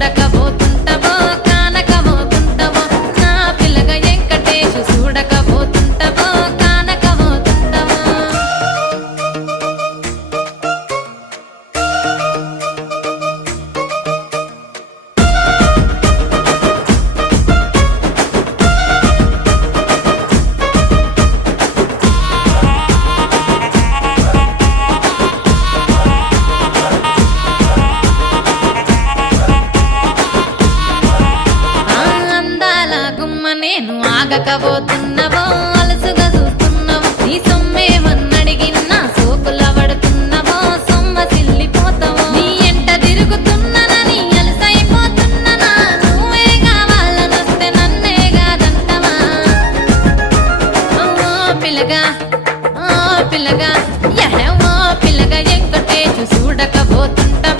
చూడకపోతుంటవో కానకపోతుంటవో నా పిల్లగా వెంకటేశు చూడకపోతుంటవో కానకపోతుంటవో అందాల గుమ్మ నేను ఆగకపోతున్నా